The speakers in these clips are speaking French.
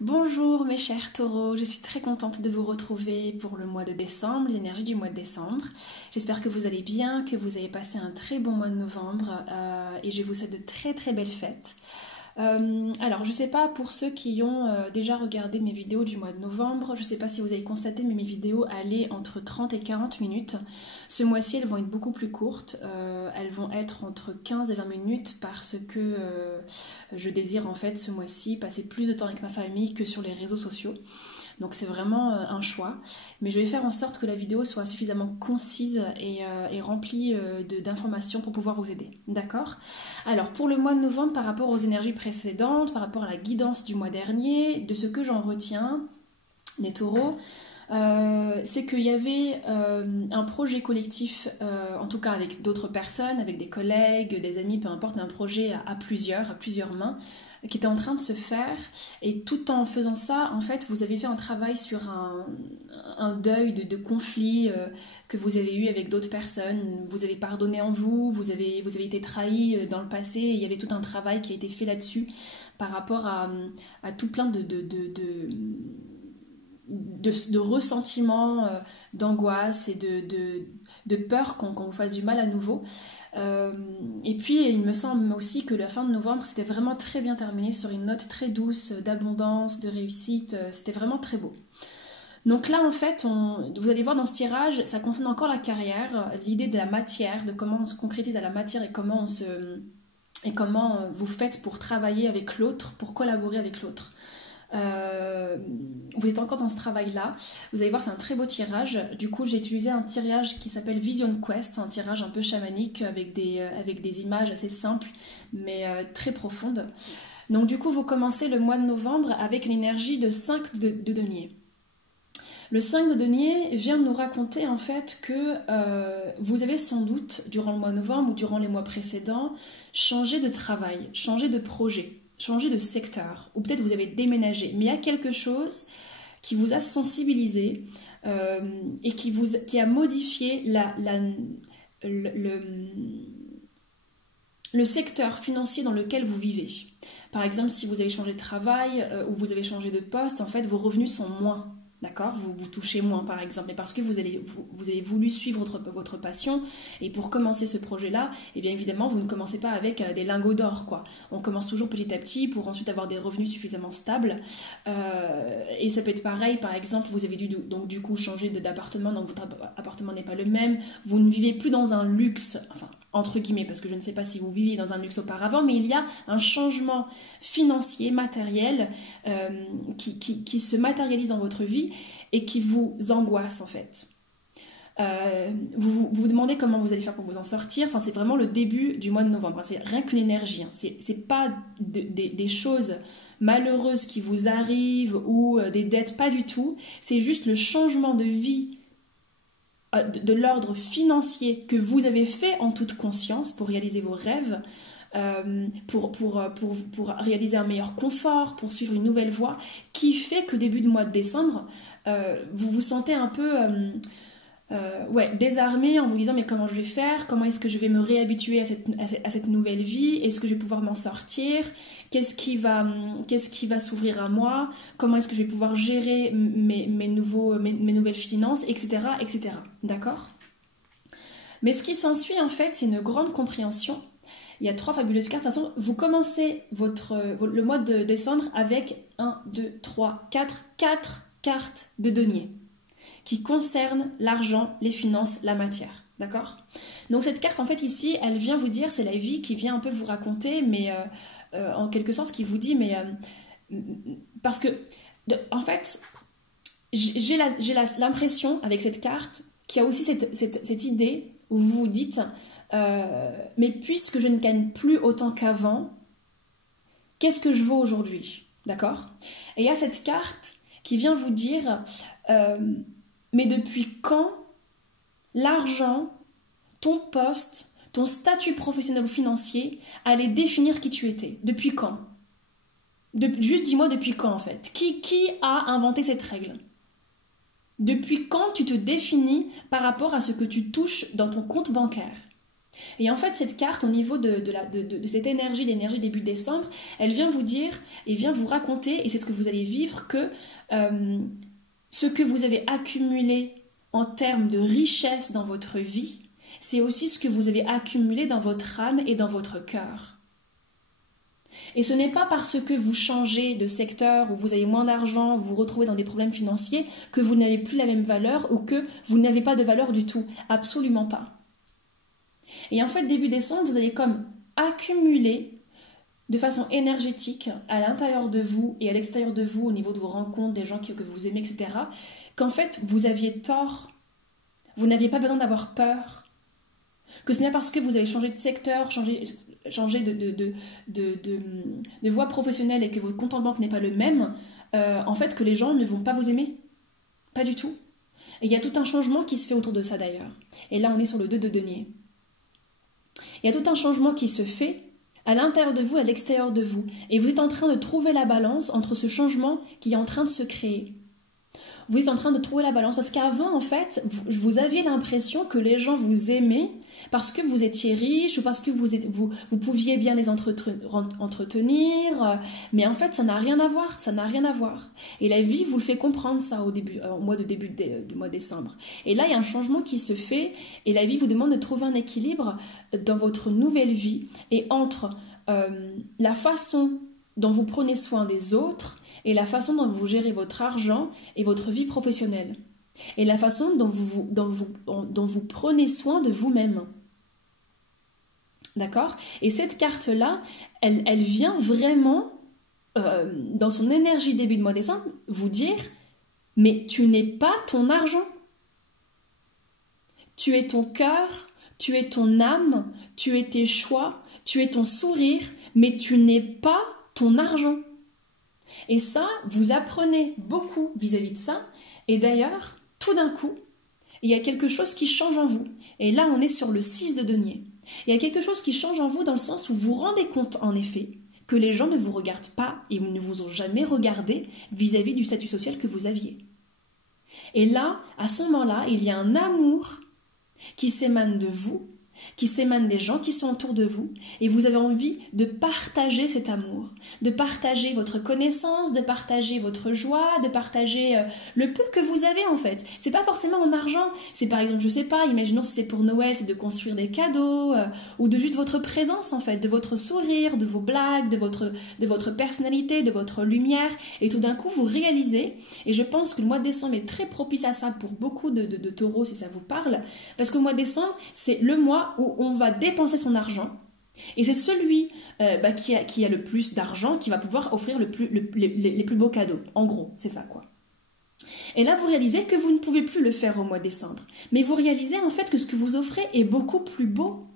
Bonjour mes chers taureaux, je suis très contente de vous retrouver pour le mois de décembre, les énergies du mois de décembre. J'espère que vous allez bien, que vous avez passé un très bon mois de novembre et je vous souhaite de très très belles fêtes. Alors, je sais pas pour ceux qui ont déjà regardé mes vidéos du mois de novembre, je sais pas si vous avez constaté, mais mes vidéos allaient entre 30 et 40 minutes. Ce mois-ci, elles vont être beaucoup plus courtes. Elles vont être entre 15 et 20 minutes parce que je désire en fait ce mois-ci passer plus de temps avec ma famille que sur les réseaux sociaux. Donc c'est vraiment un choix. Mais je vais faire en sorte que la vidéo soit suffisamment concise et remplie d'informations pour pouvoir vous aider. D'accord? Alors pour le mois de novembre, par rapport aux énergies précédentes, par rapport à la guidance du mois dernier, de ce que j'en retiens, les taureaux, c'est qu'il y avait un projet collectif, en tout cas avec d'autres personnes, avec des collègues, des amis, peu importe, mais un projet à plusieurs mains, qui était en train de se faire. Et tout en faisant ça, en fait, vous avez fait un travail sur un deuil de conflits que vous avez eu avec d'autres personnes. Vous avez pardonné en vous, vous avez été trahi dans le passé. Et il y avait tout un travail qui a été fait là-dessus par rapport à tout plein de ressentiments, d'angoisse et de peur qu'on vous fasse du mal à nouveau. Et puis il me semble aussi que la fin de novembre c'était vraiment très bien terminé sur une note très douce d'abondance, de réussite, c'était vraiment très beau. Donc là en fait, vous allez voir dans ce tirage, ça concerne encore la carrière, l'idée de la matière, de comment on se concrétise à la matière et comment vous faites pour travailler avec l'autre, pour collaborer avec l'autre. Vous êtes encore dans ce travail-là. Vous allez voir, c'est un très beau tirage. Du coup, j'ai utilisé un tirage qui s'appelle Vision Quest, un tirage un peu chamanique avec des images assez simples, mais très profondes. Donc du coup, vous commencez le mois de novembre avec l'énergie de 5 de denier. Le 5 de denier vient nous raconter en fait que vous avez sans doute, durant le mois de novembre ou durant les mois précédents, changé de travail, changé de projet, changé de secteur, ou peut-être vous avez déménagé, mais il y a quelque chose qui vous a sensibilisé et qui a modifié le secteur financier dans lequel vous vivez. Par exemple, si vous avez changé de travail ou vous avez changé de poste, en fait, vos revenus sont moins. D'accord, vous touchez moins par exemple, mais parce que vous avez voulu suivre votre passion, et pour commencer ce projet-là, et bien évidemment, vous ne commencez pas avec des lingots d'or, quoi. On commence toujours petit à petit pour ensuite avoir des revenus suffisamment stables. Et ça peut être pareil, par exemple, vous avez dû donc du coup changer d'appartement, donc votre appartement n'est pas le même, vous ne vivez plus dans un luxe, enfin entre guillemets, parce que je ne sais pas si vous viviez dans un luxe auparavant, mais il y a un changement financier, matériel, qui se matérialise dans votre vie et qui vous angoisse en fait. Vous demandez comment vous allez faire pour vous en sortir. Enfin, c'est vraiment le début du mois de novembre. C'est rien qu'une énergie. Hein. C'est pas des choses malheureuses qui vous arrivent ou des dettes, pas du tout. C'est juste le changement de vie de l'ordre financier que vous avez fait en toute conscience pour réaliser vos rêves, pour réaliser un meilleur confort, pour suivre une nouvelle voie, qui fait que début de mois de décembre, vous vous sentez un peu désarmé en vous disant mais comment je vais faire, comment est-ce que je vais me réhabituer à cette nouvelle vie, est-ce que je vais pouvoir m'en sortir, qu'est-ce qui va s'ouvrir à moi, comment est-ce que je vais pouvoir gérer mes nouvelles finances, etc., etc. D'accord? Mais ce qui s'ensuit en fait, c'est une grande compréhension. Il y a 3 fabuleuses cartes. De toute façon, vous commencez le mois de décembre avec 1, 2, 3, 4 cartes de denier qui concernent l'argent, les finances, la matière. D'accord? Donc cette carte, en fait, ici, elle vient vous dire, c'est la vie qui vient un peu vous raconter, mais en quelque sorte, qui vous dit, mais... parce que, en fait, j'ai l'impression, avec cette carte, qu'il y a aussi cette idée où vous vous dites... mais puisque je ne gagne plus autant qu'avant, qu'est-ce que je vaux aujourd'hui? D'accord? Et il y a cette carte qui vient vous dire mais depuis quand l'argent, ton poste, ton statut professionnel ou financier allait définir qui tu étais? Depuis quand? Juste dis-moi depuis quand en fait. Qui a inventé cette règle? Depuis quand tu te définis par rapport à ce que tu touches dans ton compte bancaire? Et en fait, cette carte, au niveau de cette énergie, l'énergie début décembre, elle vient vous dire et vient vous raconter, et c'est ce que vous allez vivre, que ce que vous avez accumulé en termes de richesse dans votre vie, c'est aussi ce que vous avez accumulé dans votre âme et dans votre cœur. Et ce n'est pas parce que vous changez de secteur, ou vous avez moins d'argent, vous vous retrouvez dans des problèmes financiers, que vous n'avez plus la même valeur ou que vous n'avez pas de valeur du tout. Absolument pas. Et en fait, début décembre, vous allez comme accumuler de façon énergétique à l'intérieur de vous et à l'extérieur de vous, au niveau de vos rencontres, des gens que vous aimez, etc., qu'en fait, vous aviez tort. Vous n'aviez pas besoin d'avoir peur. Que ce n'est pas parce que vous avez changé de secteur, changé de voie professionnelle et que votre compte en banque n'est pas le même, en fait, que les gens ne vont pas vous aimer. Pas du tout. Et il y a tout un changement qui se fait autour de ça d'ailleurs. Et là, on est sur le 2 de denier. Il y a tout un changement qui se fait à l'intérieur de vous, à l'extérieur de vous. Et vous êtes en train de trouver la balance entre ce changement qui est en train de se créer. Vous êtes en train de trouver la balance. Parce qu'avant, en fait, vous aviez l'impression que les gens vous aimaient parce que vous étiez riche ou parce que vous pouviez bien les entretenir. Mais en fait, ça n'a rien à voir. Ça n'a rien à voir. Et la vie vous le fait comprendre ça au début du mois de décembre. Et là, il y a un changement qui se fait. Et la vie vous demande de trouver un équilibre dans votre nouvelle vie. Et entre la façon dont vous prenez soin des autres et la façon dont vous gérez votre argent et votre vie professionnelle. Et la façon dont vous prenez soin de vous-même. D'accord? Et cette carte-là, elle vient vraiment, dans son énergie début de mois de décembre, vous dire, mais tu n'es pas ton argent. Tu es ton cœur, tu es ton âme, tu es tes choix, tu es ton sourire, mais tu n'es pas ton argent. Et ça, vous apprenez beaucoup vis-à-vis de ça. Et d'ailleurs, tout d'un coup, il y a quelque chose qui change en vous. Et là, on est sur le 6 de denier. Il y a quelque chose qui change en vous dans le sens où vous vous rendez compte, en effet, que les gens ne vous regardent pas et ne vous ont jamais regardé vis-à-vis du statut social que vous aviez. Et là, à ce moment-là, il y a un amour qui s'émane de vous, qui s'émane des gens qui sont autour de vous, et vous avez envie de partager cet amour, de partager votre connaissance, de partager votre joie, de partager le peu que vous avez en fait. C'est pas forcément en argent, c'est par exemple, je sais pas, imaginons si c'est pour Noël, c'est de construire des cadeaux, ou de juste votre présence en fait, de votre sourire, de vos blagues, de votre personnalité, de votre lumière, et tout d'un coup vous réalisez, et je pense que le mois de décembre est très propice à ça pour beaucoup de taureaux si ça vous parle, parce que le mois de décembre, c'est le mois où on va dépenser son argent et c'est celui qui a le plus d'argent qui va pouvoir offrir les plus beaux cadeaux. En gros, c'est ça quoi. Et là, vous réalisez que vous ne pouvez plus le faire au mois de décembre. Mais vous réalisez en fait que ce que vous offrez est beaucoup plus beau.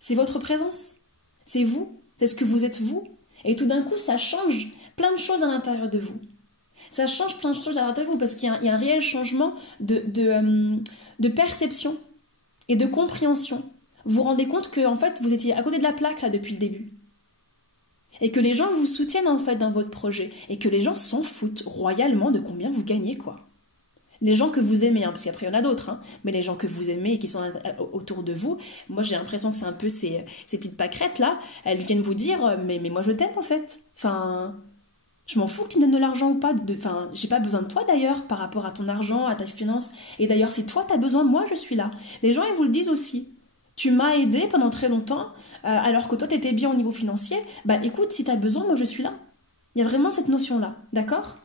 C'est votre présence. C'est vous. C'est ce que vous êtes vous. Et tout d'un coup, ça change plein de choses à l'intérieur de vous. Ça change plein de choses à l'intérieur de vous parce qu'il y a un réel changement de perception et de compréhension. Vous vous rendez compte que en fait, vous étiez à côté de la plaque là depuis le début. Et que les gens vous soutiennent en fait dans votre projet. Et que les gens s'en foutent royalement de combien vous gagnez quoi. Les gens que vous aimez, parce qu'après il y en a d'autres, mais les gens que vous aimez et qui sont autour de vous, moi j'ai l'impression que c'est un peu ces petites pâquerettes là, elles viennent vous dire mais moi je t'aime en fait. Enfin, je m'en fous que tu me donnes de l'argent ou pas. Enfin, j'ai pas besoin de toi d'ailleurs par rapport à ton argent, à ta finance. Et d'ailleurs si toi t'as besoin, moi je suis là. Les gens ils vous le disent aussi. Tu m'as aidé pendant très longtemps, alors que toi, tu étais bien au niveau financier. Bah écoute, si tu as besoin, moi je suis là. Il y a vraiment cette notion-là, d'accord?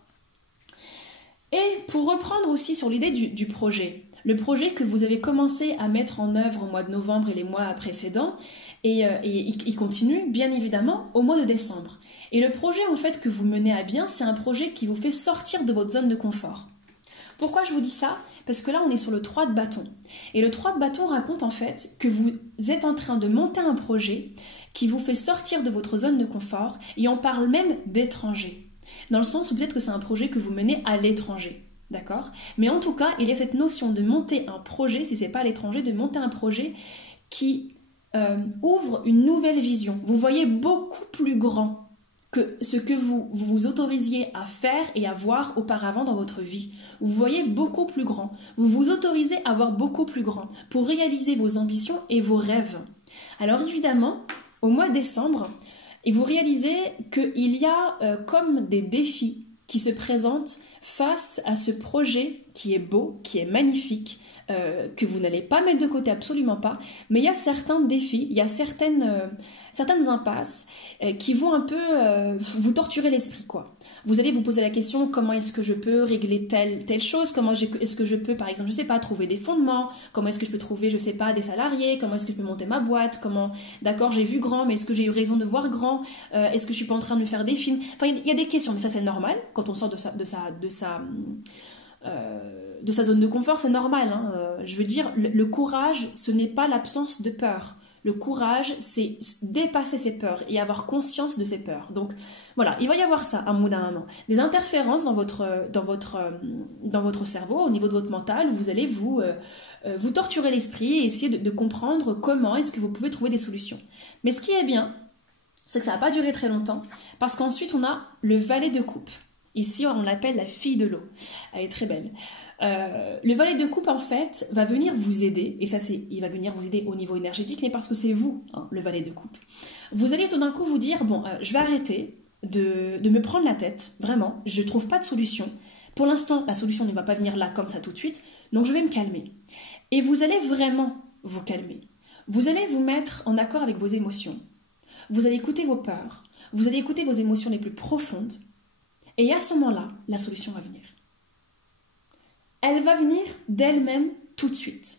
Et pour reprendre aussi sur l'idée du projet, le projet que vous avez commencé à mettre en œuvre au mois de novembre et les mois précédents, et il continue bien évidemment au mois de décembre. Et le projet en fait que vous menez à bien, c'est un projet qui vous fait sortir de votre zone de confort. Pourquoi je vous dis ça? Parce que là, on est sur le 3 de bâton. Et le 3 de bâton raconte en fait que vous êtes en train de monter un projet qui vous fait sortir de votre zone de confort et on parle même d'étranger. Dans le sens où peut-être que c'est un projet que vous menez à l'étranger. D'accord? Mais en tout cas, il y a cette notion de monter un projet, si ce n'est pas à l'étranger, de monter un projet qui ouvre une nouvelle vision. Vous voyez beaucoup plus grand que ce que vous vous autorisiez à faire et à voir auparavant dans votre vie. Vous voyez beaucoup plus grand. Vous vous autorisez à voir beaucoup plus grand pour réaliser vos ambitions et vos rêves. Alors évidemment, au mois de décembre, et vous réalisez qu'il y a comme des défis qui se présentent face à ce projet qui est beau, qui est magnifique, que vous n'allez pas mettre de côté, absolument pas, mais il y a certains défis, il y a certaines impasses qui vont un peu vous torturer l'esprit, quoi. Vous allez vous poser la question, comment est-ce que je peux régler telle chose, est-ce que je peux, par exemple, je sais pas, trouver des fondements, comment est-ce que je peux trouver, je sais pas, des salariés, comment est-ce que je peux monter ma boîte, d'accord, j'ai vu grand, mais est-ce que j'ai eu raison de voir grand, est-ce que je suis pas en train de me faire des films, enfin, il y a des questions, mais ça c'est normal, quand on sort de sa zone de confort, c'est normal, hein. Je veux dire, le courage, ce n'est pas l'absence de peur. Le courage, c'est dépasser ses peurs et avoir conscience de ses peurs. Donc voilà, il va y avoir ça à un bout d'un moment. Des interférences dans votre cerveau, au niveau de votre mental, où vous allez vous torturer l'esprit et essayer de comprendre comment est-ce que vous pouvez trouver des solutions. Mais ce qui est bien, c'est que ça va pas durer très longtemps, parce qu'ensuite on a le valet de coupe. Ici, on l'appelle la fille de l'eau. Elle est très belle. Le valet de coupe, en fait, va venir vous aider. Et ça, il va venir vous aider au niveau énergétique, mais parce que c'est vous, hein, le valet de coupe. Vous allez tout d'un coup vous dire, bon, je vais arrêter de me prendre la tête. Vraiment, je ne trouve pas de solution. Pour l'instant, la solution ne va pas venir là comme ça tout de suite. Donc, je vais me calmer. Et vous allez vraiment vous calmer. Vous allez vous mettre en accord avec vos émotions. Vous allez écouter vos peurs. Vous allez écouter vos émotions les plus profondes. Et à ce moment-là, la solution va venir. Elle va venir d'elle-même tout de suite.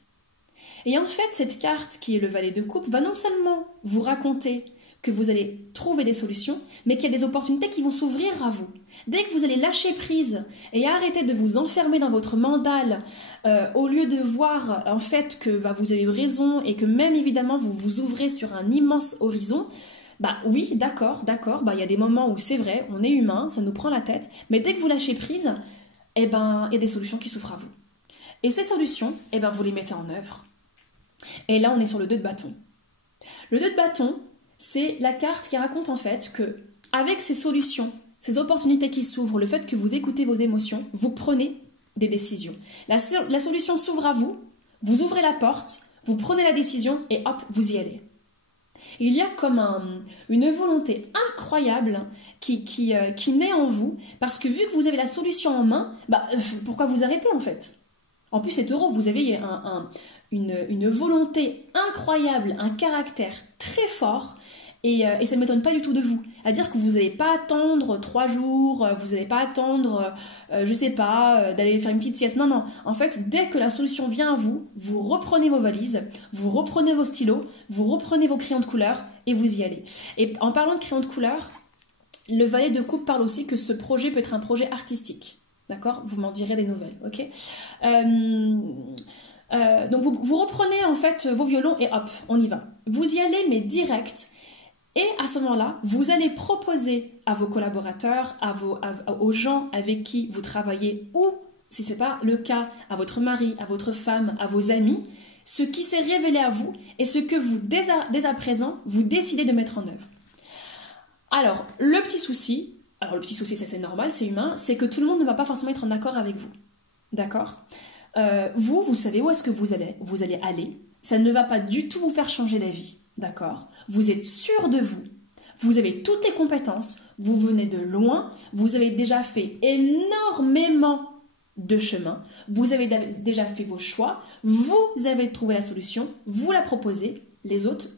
Et en fait, cette carte qui est le valet de coupe va non seulement vous raconter que vous allez trouver des solutions, mais qu'il y a des opportunités qui vont s'ouvrir à vous. Dès que vous allez lâcher prise et arrêter de vous enfermer dans votre mandale, au lieu de voir en fait que vous avez eu raison et que même évidemment vous vous ouvrez sur un immense horizon, oui, d'accord, il y a des moments où c'est vrai, on est humain, ça nous prend la tête, mais dès que vous lâchez prise, il y a des solutions qui s'ouvrent à vous. Et ces solutions, vous les mettez en œuvre. Et là, on est sur le 2 de bâton. Le 2 de bâton, c'est la carte qui raconte en fait que, avec ces solutions, ces opportunités qui s'ouvrent, le fait que vous écoutez vos émotions, vous prenez des décisions. La solution s'ouvre à vous, vous ouvrez la porte, vous prenez la décision et hop, vous y allez. Il y a comme une volonté incroyable qui naît en vous, parce que vu que vous avez la solution en main, pourquoi vous arrêter en fait? En plus, c'est taureau, vous avez une volonté incroyable, un caractère très fort, et ça ne m'étonne pas du tout de vous. C'est-à-dire que vous n'allez pas attendre 3 jours, vous n'allez pas attendre, d'aller faire une petite sieste. Non. En fait, dès que la solution vient à vous, vous reprenez vos valises, vous reprenez vos stylos, vous reprenez vos crayons de couleur et vous y allez. Et en parlant de crayons de couleur, le valet de coupe parle aussi que ce projet peut être un projet artistique. D'accord? Vous m'en direz des nouvelles, ok? Donc vous reprenez en fait vos violons et hop, on y va. Vous y allez mais direct. Et à ce moment-là, vous allez proposer à vos collaborateurs, aux gens avec qui vous travaillez, ou, si ce n'est pas le cas, à votre mari, à votre femme, à vos amis, ce qui s'est révélé à vous et ce que vous, dès à présent, vous décidez de mettre en œuvre. Alors, le petit souci, ça c'est normal, c'est humain, c'est que tout le monde ne va pas forcément être en accord avec vous. D'accord ? Vous savez où est-ce que vous allez aller. Ça ne va pas du tout vous faire changer d'avis. D'accord? Vous êtes sûr de vous. Vous avez toutes les compétences. Vous venez de loin. Vous avez déjà fait énormément de chemin. Vous avez déjà fait vos choix. Vous avez trouvé la solution. Vous la proposez. Les autres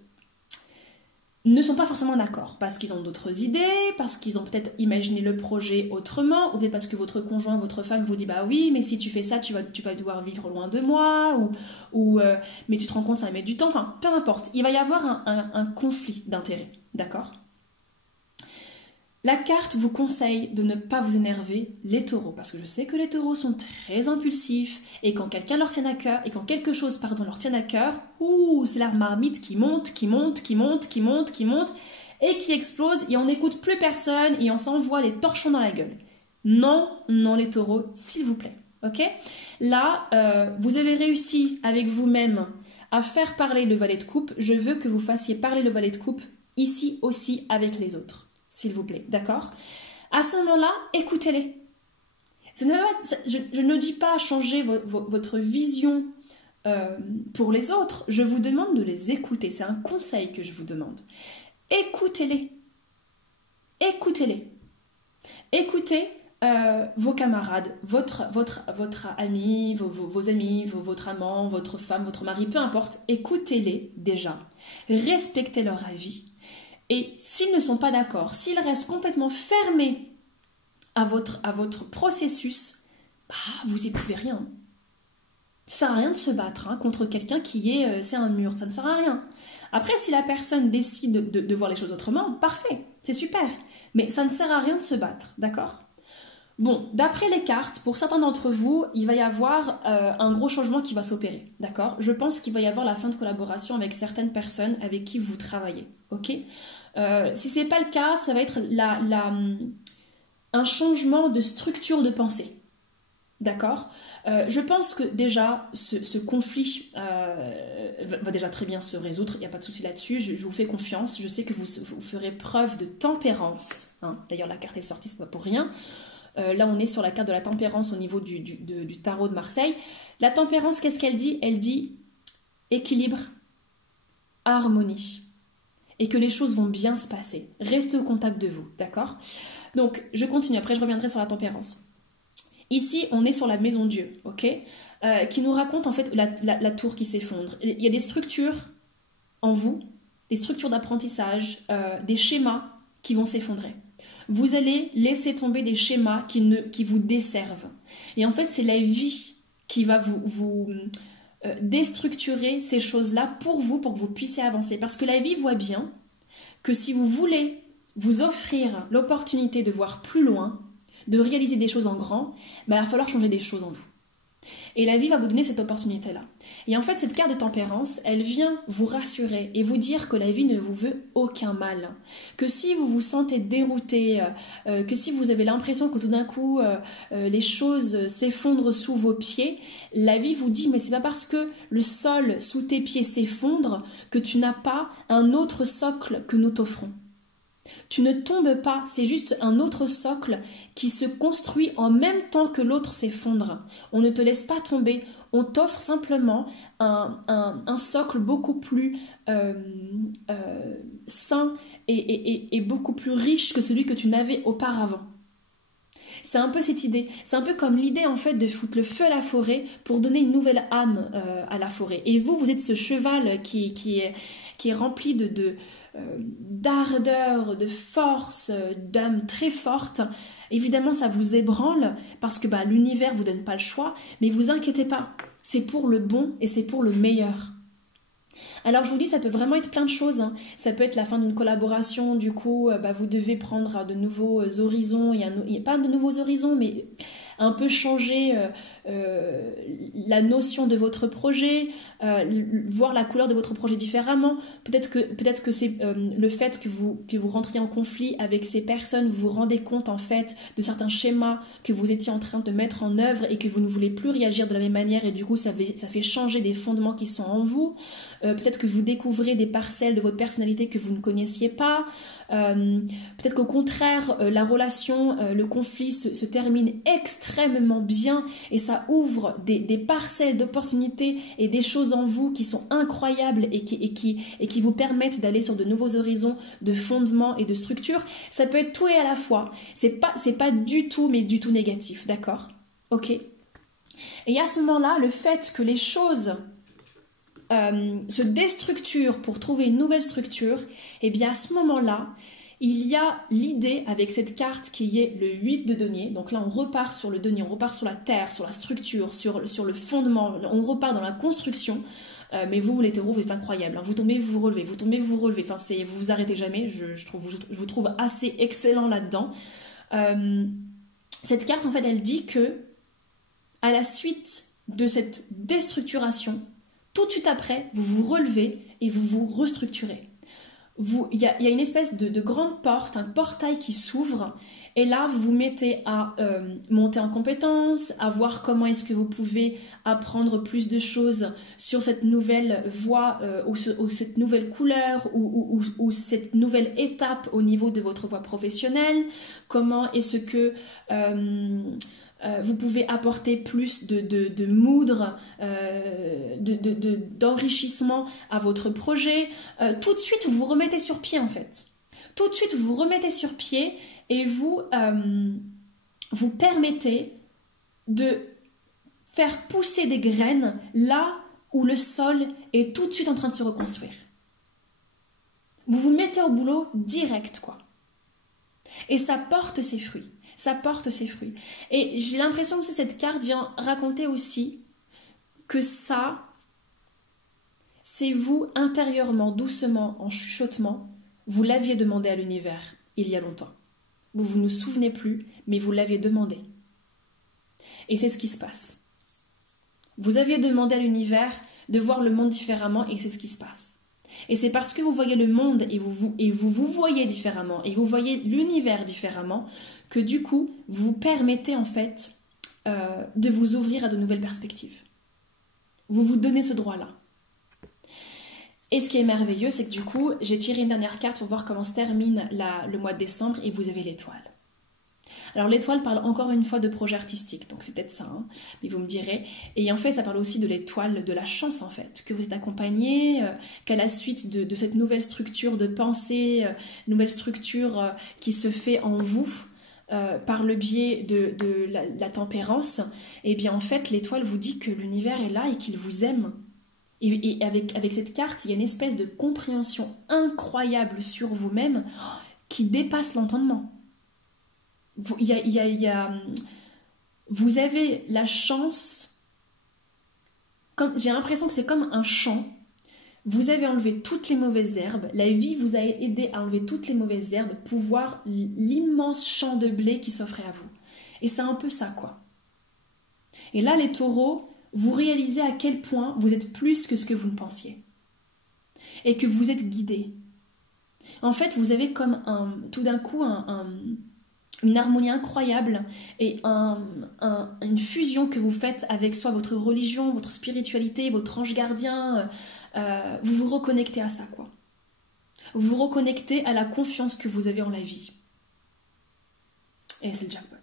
ne sont pas forcément d'accord parce qu'ils ont d'autres idées, parce qu'ils ont peut-être imaginé le projet autrement, ou bien parce que votre conjoint, votre femme vous dit bah oui, mais si tu fais ça, tu vas devoir vivre loin de moi, mais tu te rends compte, ça va mettre du temps, enfin peu importe, il va y avoir un conflit d'intérêts, d'accord ? La carte vous conseille de ne pas vous énerver, les taureaux, parce que je sais que les taureaux sont très impulsifs, et quand quelqu'un leur tient à cœur, et quand quelque chose, leur tient à cœur, c'est la marmite qui monte, et qui explose, et on n'écoute plus personne, et on s'envoie les torchons dans la gueule. Non, les taureaux, s'il vous plaît, ok ? Là, vous avez réussi avec vous-même à faire parler le valet de coupe, je veux que vous fassiez parler le valet de coupe, ici aussi, avec les autres. S'il vous plaît, d'accord? À ce moment-là, écoutez-les. Je ne dis pas changer votre vision pour les autres, je vous demande de les écouter. C'est un conseil que je vous demande. Écoutez-les. Écoutez-les. Écoutez vos camarades, votre ami, vos amis, votre amant, votre femme, votre mari, peu importe. Écoutez-les déjà. Respectez leur avis. Et s'ils ne sont pas d'accord, s'ils restent complètement fermés à votre processus, bah, vous n'y pouvez rien. Ça sert à rien de se battre contre quelqu'un c'est un mur, ça ne sert à rien. Après, si la personne décide de voir les choses autrement, parfait, c'est super. Mais ça ne sert à rien de se battre, d'accord? Bon, d'après les cartes, pour certains d'entre vous, il va y avoir un gros changement qui va s'opérer, d'accord? Je pense qu'il va y avoir la fin de collaboration avec certaines personnes avec qui vous travaillez, ok? Si ce n'est pas le cas, ça va être un changement de structure de pensée. D'accord. Je pense que déjà, ce conflit va déjà très bien se résoudre, il n'y a pas de souci là-dessus, je vous fais confiance, je sais que vous ferez preuve de tempérance. Hein. D'ailleurs, la carte est sortie, c'est pas pour rien. Là, on est sur la carte de la tempérance au niveau du tarot de Marseille. La tempérance, qu'est-ce qu'elle dit? Elle dit équilibre, harmonie, et que les choses vont bien se passer. Restez au contact de vous, d'accord? Donc, je continue, après je reviendrai sur la tempérance. Ici, on est sur la maison Dieu, ok, qui nous raconte en fait la tour qui s'effondre. Il y a des structures en vous, des structures d'apprentissage, des schémas qui vont s'effondrer. Vous allez laisser tomber des schémas qui vous desservent. Et en fait, c'est la vie qui va vous déstructurer ces choses-là pour que vous puissiez avancer. Parce que la vie voit bien que si vous voulez vous offrir l'opportunité de voir plus loin, de réaliser des choses en grand, il va falloir changer des choses en vous. Et la vie va vous donner cette opportunité-là. Et en fait, cette carte de tempérance, elle vient vous rassurer et vous dire que la vie ne vous veut aucun mal. Que si vous vous sentez dérouté, que si vous avez l'impression que tout d'un coup, les choses s'effondrent sous vos pieds, la vie vous dit, mais c'est pas parce que le sol sous tes pieds s'effondre que tu n'as pas un autre socle que nous t'offrons. Tu ne tombes pas, c'est juste un autre socle qui se construit en même temps que l'autre s'effondre. On ne te laisse pas tomber, on t'offre simplement un socle beaucoup plus sain et beaucoup plus riche que celui que tu n'avais auparavant. C'est un peu cette idée, c'est un peu comme l'idée en fait de foutre le feu à la forêt pour donner une nouvelle âme à la forêt. Et vous êtes ce cheval qui est rempli d'ardeur, de force, d'âme très forte. Évidemment, ça vous ébranle parce que l'univers vous donne pas le choix, mais vous inquiétez pas, c'est pour le bon et c'est pour le meilleur. Alors je vous dis, ça peut vraiment être plein de choses. Hein. Ça peut être la fin d'une collaboration, du coup, vous devez prendre de nouveaux horizons, pas de nouveaux horizons, mais un peu changer la notion de votre projet, voir la couleur de votre projet différemment. Peut-être que c'est le fait que vous rentriez en conflit avec ces personnes, vous vous rendez compte en fait de certains schémas que vous étiez en train de mettre en œuvre et que vous ne voulez plus réagir de la même manière et du coup ça fait changer des fondements qui sont en vous. Peut-être que vous découvrez des parcelles de votre personnalité que vous ne connaissiez pas. Peut-être qu'au contraire, la relation, le conflit se termine extrêmement bien et ça ouvre des parcelles d'opportunités et des choses en vous qui sont incroyables et qui vous permettent d'aller sur de nouveaux horizons de fondements et de structures. Ça peut être tout et à la fois. C'est pas du tout, mais du tout négatif, d'accord? Ok. Et à ce moment-là, le fait que les choses se déstructurent pour trouver une nouvelle structure, et bien à ce moment-là, il y a l'idée avec cette carte qui est le 8 de denier. Donc là, on repart sur le denier, on repart sur la terre, sur la structure, sur le fondement, on repart dans la construction. Mais vous, les taureaux, vous êtes incroyables. Hein. Vous tombez, vous vous relevez, vous tombez, vous vous relevez. Enfin, vous vous arrêtez jamais. Je vous trouve assez excellent là-dedans. Cette carte, en fait, elle dit que à la suite de cette déstructuration, tout de suite après, vous vous relevez et vous vous restructurez. Il y a une espèce de grande porte, un portail qui s'ouvre et là vous vous mettez à monter en compétence, à voir comment est-ce que vous pouvez apprendre plus de choses sur cette nouvelle voie ou cette nouvelle couleur ou cette nouvelle étape au niveau de votre voie professionnelle, comment est-ce que vous pouvez apporter plus de moudre, d'enrichissement à votre projet. Tout de suite, vous vous remettez sur pied en fait. Tout de suite, vous vous remettez sur pied et vous vous permettez de faire pousser des graines là où le sol est tout de suite en train de se reconstruire. Vous vous mettez au boulot direct, quoi. Et ça porte ses fruits. Ça porte ses fruits. Et j'ai l'impression que cette carte vient raconter aussi que ça, c'est vous intérieurement, doucement, en chuchotement, vous l'aviez demandé à l'univers il y a longtemps. Vous vous ne souvenez plus, mais vous l'aviez demandé. Et c'est ce qui se passe. Vous aviez demandé à l'univers de voir le monde différemment et c'est ce qui se passe. Et c'est parce que vous voyez le monde et vous voyez différemment et vous voyez l'univers différemment que du coup, vous permettez en fait de vous ouvrir à de nouvelles perspectives. Vous vous donnez ce droit-là. Et ce qui est merveilleux, c'est que du coup, j'ai tiré une dernière carte pour voir comment se termine le mois de décembre et vous avez l'étoile. Alors l'étoile parle encore une fois de projet artistique, donc c'est peut-être ça, hein, mais vous me direz. Et en fait, ça parle aussi de l'étoile, de la chance en fait, que vous êtes accompagné, qu'à la suite de cette nouvelle structure de pensée, nouvelle structure qui se fait en vous, par le biais de la tempérance, et bien en fait, l'étoile vous dit que l'univers est là et qu'il vous aime. Et avec cette carte, il y a une espèce de compréhension incroyable sur vous-même qui dépasse l'entendement. Vous avez la chance, j'ai l'impression que c'est comme un champ, vous avez enlevé toutes les mauvaises herbes, la vie vous a aidé à enlever toutes les mauvaises herbes pour voir l'immense champ de blé qui s'offrait à vous. Et c'est un peu ça, quoi. Et là, les taureaux, vous réalisez à quel point vous êtes plus que ce que vous ne pensiez. Et que vous êtes guidés. En fait, vous avez comme tout d'un coup une harmonie incroyable et une fusion que vous faites avec soit votre religion, votre spiritualité, votre ange gardien. Vous vous reconnectez à ça, quoi. Vous vous reconnectez à la confiance que vous avez en la vie. Et c'est le jackpot.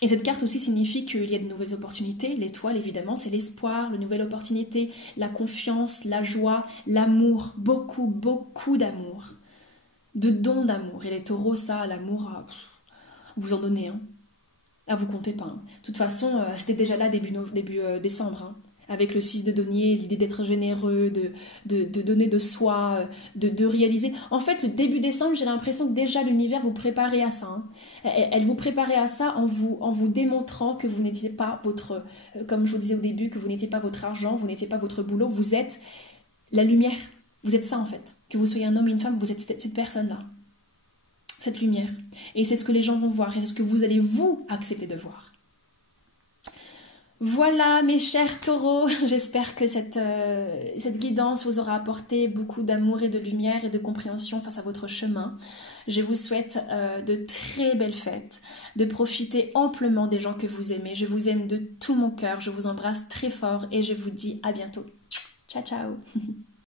Et cette carte aussi signifie qu'il y a de nouvelles opportunités. L'étoile, évidemment, c'est l'espoir, la nouvelle opportunité, la confiance, la joie, l'amour, beaucoup, beaucoup d'amour. De dons d'amour. Et les taureaux, ça, l'amour, vous en donnez. Hein. Ah, vous comptez pas. Hein. De toute façon, c'était déjà là début décembre. Hein. Avec le 6 de denier, l'idée d'être généreux, de donner de soi, de réaliser. En fait, le début décembre, j'ai l'impression que déjà l'univers vous préparait à ça. Hein. Elle vous préparait à ça en vous démontrant que vous n'étiez pas votre, comme je vous disais au début, que vous n'étiez pas votre argent, vous n'étiez pas votre boulot, vous êtes la lumière. Vous êtes ça en fait. Que vous soyez un homme ou une femme, vous êtes cette personne-là. Cette lumière. Et c'est ce que les gens vont voir et c'est ce que vous allez vous accepter de voir. Voilà mes chers taureaux, j'espère que cette guidance vous aura apporté beaucoup d'amour et de lumière et de compréhension face à votre chemin. Je vous souhaite de très belles fêtes, de profiter amplement des gens que vous aimez. Je vous aime de tout mon cœur, je vous embrasse très fort et je vous dis à bientôt. Ciao ciao.